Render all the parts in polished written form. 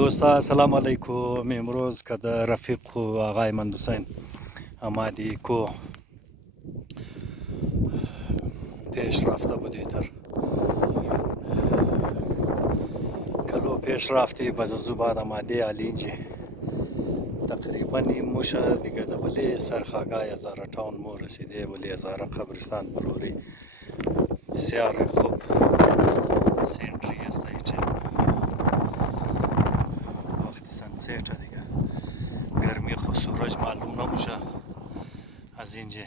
دوستا السلام علیکم. امروز که در رفیق و آقای مهندسین آمدی کو پیش رفته بودی تر کلو پیش رفتی باز از بعد آمدی علینجی تقریبا این موشه دیگه ولی سرخاگای هزار تاون مو رسیده ولی هزار قبرستان بروری بسیار خوب سنتری است اینجا وقتی سنسیت دیگه گرمی خو سورج معلوم نمیشه از اینجا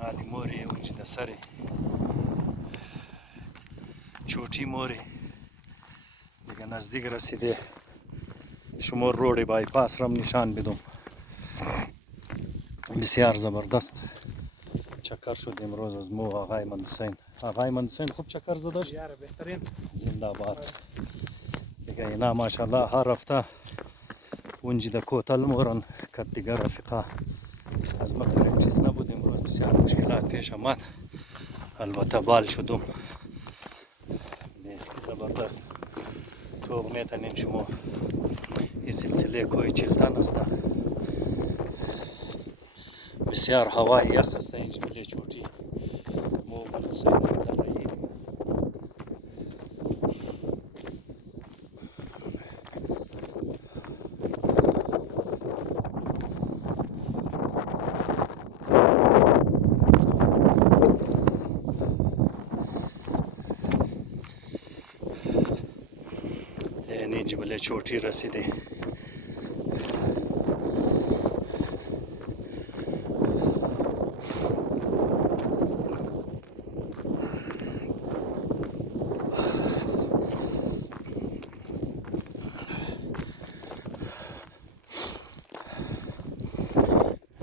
علی موری اونجا دسری چوٹی موری دیگه نزدیک رسیده شما روڈ بایپاس رم نشان بدم بسیار زبردست چکر شد امروز از مو آقای مهندسین خوب چکر زدش بهترین زنده باد دیگه اینا ماشاءالله هر هفته اونجا در کوتل مورن کد دیگه رفیقا از ما پرکتیس نبود امروز بسیار مشکلات پیش آمد البته بال شدم زبردست تو میتونین شما این سلسله کوی چلتن است بسیار هوای یخ است اینجا بله چوٹی مو مهندسین طلایی اینجا بله چوٹی رسیده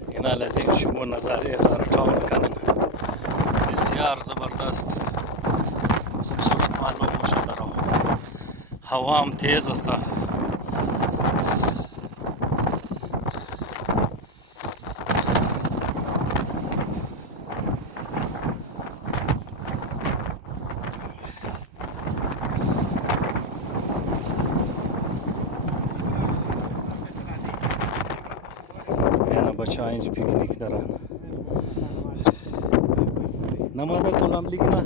اینا لازم شما نظاره هزار تاون کنن بسیار زبردست خوبصورت معلوم میشه درو هوا هم تیز است بچه اینجا پیکنیک دارن نماده تولملی کنه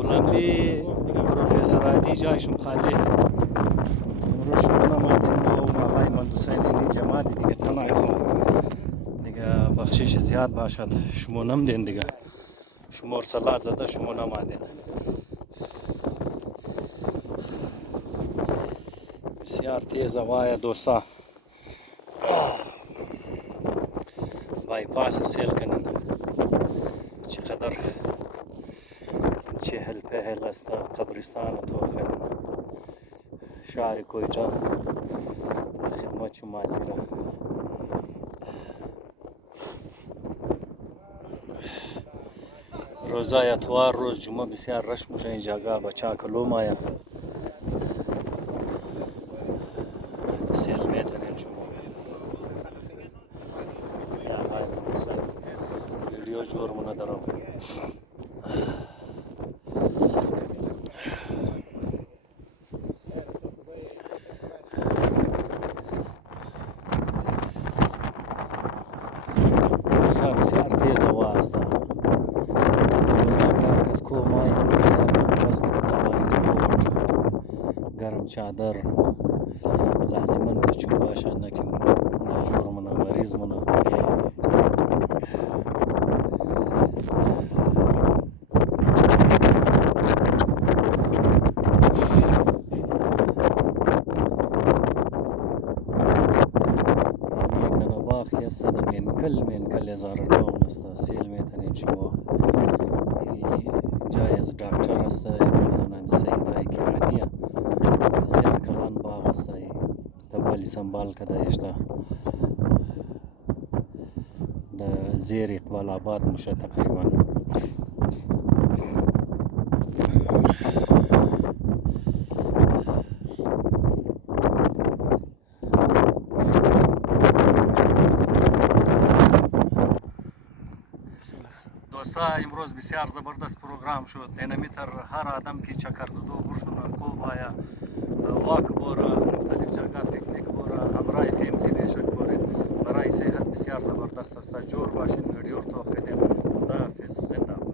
تولملی پروفیسور علی جایشون خالی امروز شما نمادین و آقای مهندسین اینجا مادی دیگه تنهای خو دیگه بخشش زیاد باشد شما نمدین دیگه شما رسلا زده شما نمادین بسیار تیز هوای دوستا بایپاس سیل کنن چقدر چهل پهل است قبرستان توفن شهر کویتا خدمت شما حاضره روزای اتوار روز جمعه بسیار رش میشه این جاگه بچه کلو مایا سیل میتونین شما ویدیو جور منه دارم بسیار تیز هوا است روزگار کس کو مای بسیار بست گرم چادر لازمان که چون باشه نکیم نجور منه مریض منه منکل هزار تاون است سیل میتونین شما جای از دکتر است نام سیدای کرانیه بسیار کلان باغ است تبالی سنبال کده اشتا در زیر اقبال آباد میشه تقریبا دوستا امروز امروز بسیار زبردست پروگرام شد. اینمیتر هر آدم که چکر زدو بشون خوب آیا واک بورا مختلف جاگا پیکنیک بورا همراه فیملی بیشک بورید برای صحت بسیار زبردست است. جور باشین. ویدیو تو خیلی خداحافظ. زنده